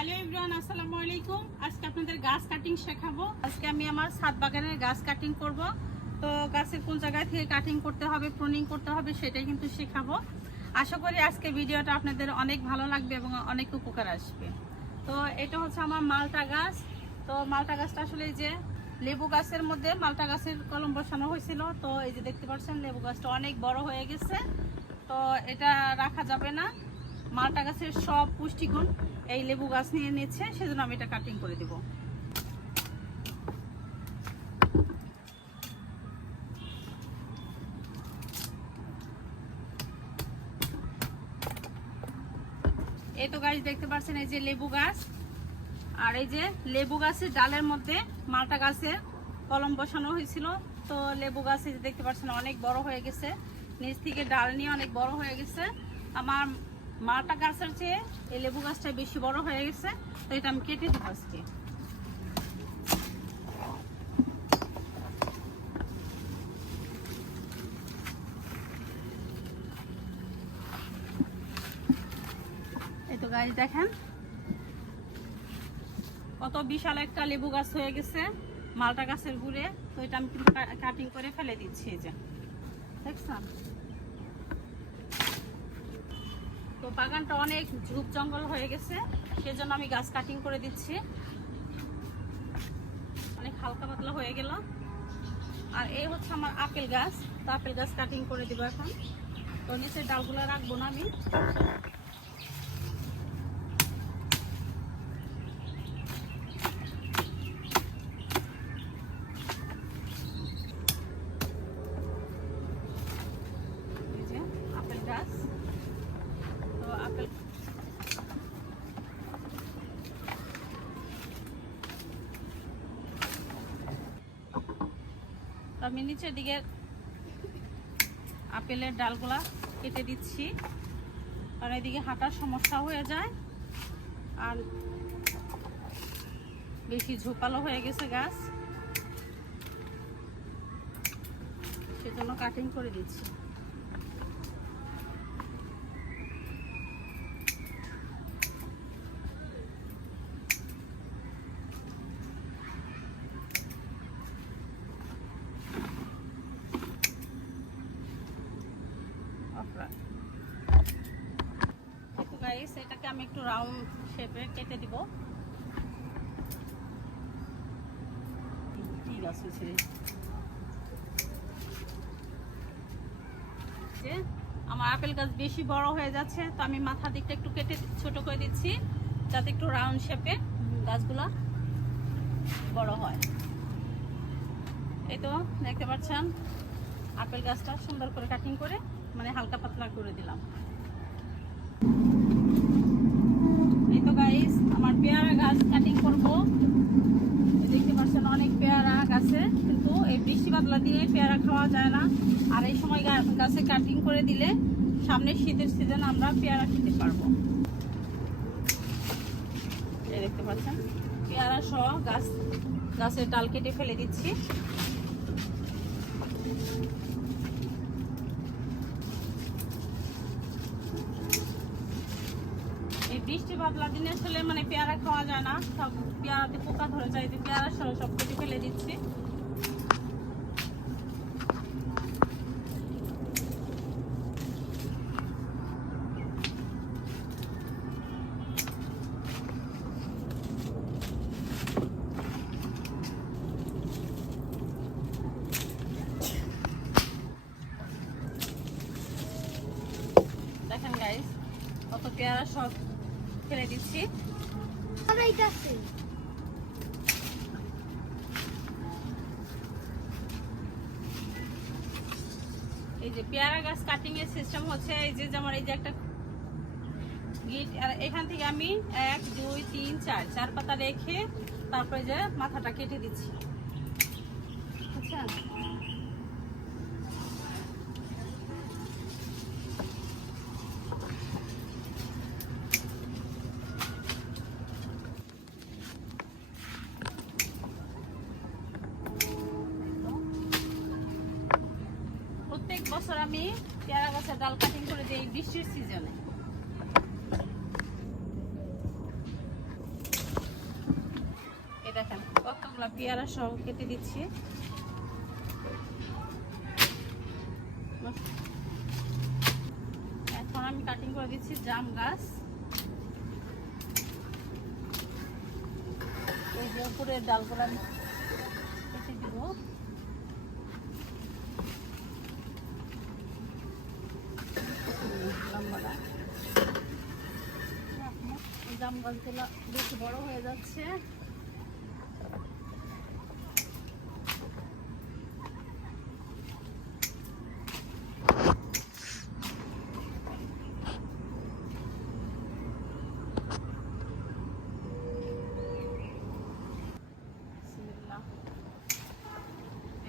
Hello everyone, আসসালামু আলাইকুম। আজকে আপনাদের গাছ কাটিং শেখাবো। আজকে আমি আমার ছাদ বাগানের গাছ কাটিং করব। তো গাছের কোন জায়গা থেকে কাটিং করতে হবে, প্রুনিং করতে হবে সেটাই কিন্তু শেখাবো। আশা করি আজকে ভিডিওটা আপনাদের অনেক ভালো লাগবে এবং অনেক উপকার আসবে। তো এটা হচ্ছে আমার মালটা গাছ। তো মালটা গাছটা আসলে এই যে লেবু গাছের মধ্যে মালটা গাছের কলম বসানো হয়েছিল। তো এই যে দেখতে পাচ্ছেন লেবু গাছটা অনেক বড় হয়ে গেছে। তো এটা রাখা যাবে না। মালটা গাছের সব পুষ্টিগুণ এই লেবু গাছ নিয়ে নিচ্ছে, সেজন্য আমি এটা কাটিং করে দেব। এই তো গাছ দেখতে পাচ্ছেন, এই যে লেবু গাছ, আর এই যে লেবু গাছের ডালের মধ্যে মালটা গাছের কলম বসানো হয়েছিল। তো লেবু গাছ এই যে দেখতে পাচ্ছেন অনেক বড় হয়ে গেছে, নিচ থেকে ডাল নিয়ে অনেক বড় হয়ে গেছে। আমার মালটা গাছের চেয়ে এই লেবু গাছটা বেশি বড় হয়ে গেছে। তো এটা আমি কেটে দেবো আজকে। এই তো গাছ দেখেন কত বিশাল একটা লেবু গাছ হয়ে গেছে মালটা গাছের গুড়ে। তো এটা আমি কিন্তু কাটিং করে ফেলে দিচ্ছি। এই যে দেখছেন, তো বাগানটা অনেক ঝোপ জঙ্গল হয়ে গেছে, সেজন্য আমি গাছ কাটিং করে দিচ্ছি। অনেক হালকা পাতলা হয়ে গেল। আর এই হচ্ছে আমার আপেল গাছ। তো আপেল গাছ কাটিং করে দিব এখন। তো নিচের ডালগুলো রাখবো না আমি। এই যে আপেল গাছ। তো আপেল আমি নিচের দিকে আপেলের ডালগুলা কেটে দিচ্ছি, কারণ এদিকে হাঁটার সমস্যা হয়ে যায় আর বেশি ঝোপালো হয়ে গেছে গাছ, সেজন্য কাটিং করে দিচ্ছি। এটাকে আমি একটু রাউন্ড শেপে কেটে দিব। ঠিক আছে, আমার আপেল গাছ বেশি বড় হয়ে যাচ্ছে, তো আমি মাথার দিকটা একটু কেটে ছোট করে দিচ্ছি, যাতে একটু রাউন্ড শেপে গাছগুলা বড় হয়। এই তো দেখতে পাচ্ছেন আপেল গাছটা সুন্দর করে কাটিং করে মানে হালকা পাতলা করে দিলাম। এই তো গাইস আমার পেয়ারা গাছ কাটিং করব। দেখতে পাচ্ছেন অনেক পেয়ারা গাছে, কিন্তু এই বৃষ্টি বাদলা দিয়ে পেয়ারা খাওয়া যায় না। আর এই সময় গাছে কাটিং করে দিলে সামনে শীতের সিজন আমরা পেয়ারা খেতে পারবো। এই দেখতে পাচ্ছেন পেয়ারা সহ গাছের ডাল কেটে ফেলে দিচ্ছি। বৃষ্টি বাদলা দিনে আসলে মানে পেয়ারা খাওয়া যায় না, সব পেয়ারাতে পোকা ধরে যায়, পেয়ারা সব কেটে ফেলে দিচ্ছি। দেখেন গাইস কত পেয়ারা সব ফেলে দিচ্ছি। এই যে পেয়ারা গাছ কাটিং এর সিস্টেম হচ্ছে এই যে যেমন এই যে একটা গিট, আর এখান থেকে আমি 1 2 3 4 পাতা রেখে তারপরে যে মাথাটা কেটে দিচ্ছি। আচ্ছা, প্রত্যেক বছর আমি পেয়ারা গাছের ডাল কাটিং করে দিই বৃষ্টির সিজনে। দেখেন কতগুলো পেয়ারা সহ কেটে দিচ্ছি। এখন আমি কাটিং করে দিচ্ছি জাম গাছ। এই যে উপরের ডালগুলো আমি কেটে দিব। লম্বাটা জাম গাছগুলো বেশি বড় হয়ে যাচ্ছে।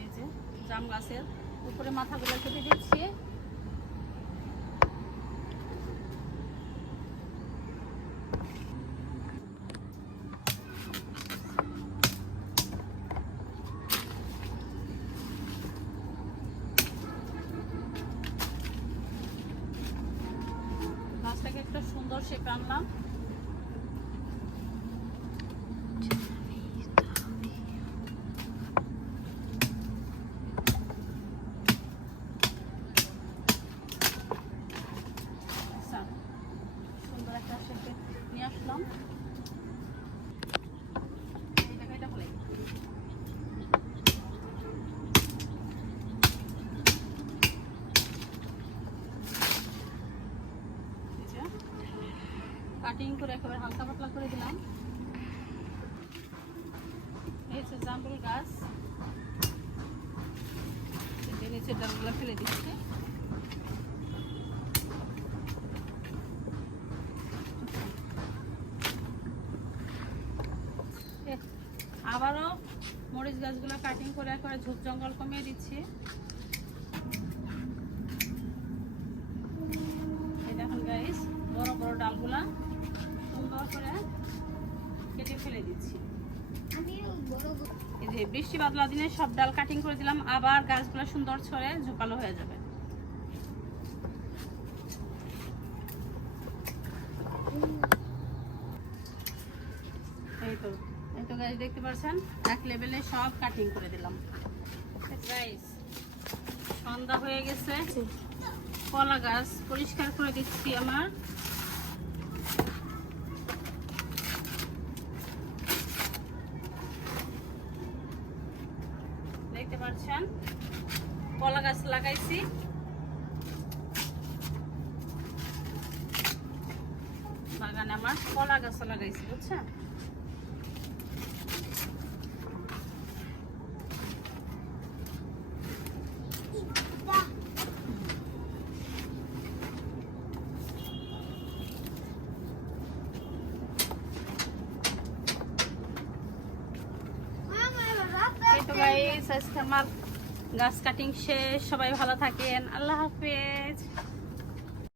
এই যে জাম গাছের উপরে মাথাগুলো কেটে দিচ্ছি। গাছটাকে একটা সুন্দর শেপ আনলাম। সুন্দর একটা শেপে নিয়ে আসলাম। কাটিং করে একেবারে হালকা পাতলা করে দিলাম। এই হচ্ছে জামরুল গাছ, নিচের ডালগুলো ফেলে দিচ্ছি। আবারও মরিচ গাছগুলো কাটিং করে একেবারে ঝোপ জঙ্গল কমিয়ে দিচ্ছি। এই দেখুন গাইস, বড় বড় ডালগুলা সুন্দর করে কেটে ফেলে দিচ্ছি। এই যে বৃষ্টি বাদলা দিনে সব ডাল কাটিং করে দিলাম, আবার গাছগুলো সুন্দর ছড়ে ঝোপালো হয়ে যাবে। এই তো গাইস দেখতে পাচ্ছেন এক লেভেলে সব কাটিং করে দিলাম। গাইস সন্ধ্যা হয়ে গেছে, কলা গাছ পরিষ্কার করে দিচ্ছি আমার। দেখতে পাচ্ছেন কলা গাছ লাগাইছি। বাগানে আমার কলা গাছ লাগাইছি, বুঝছেন। এই তো গাইস আজকে আমার গাছ কাটিং শেষ। সবাই ভালো থাকেন, আল্লাহ হাফেজ।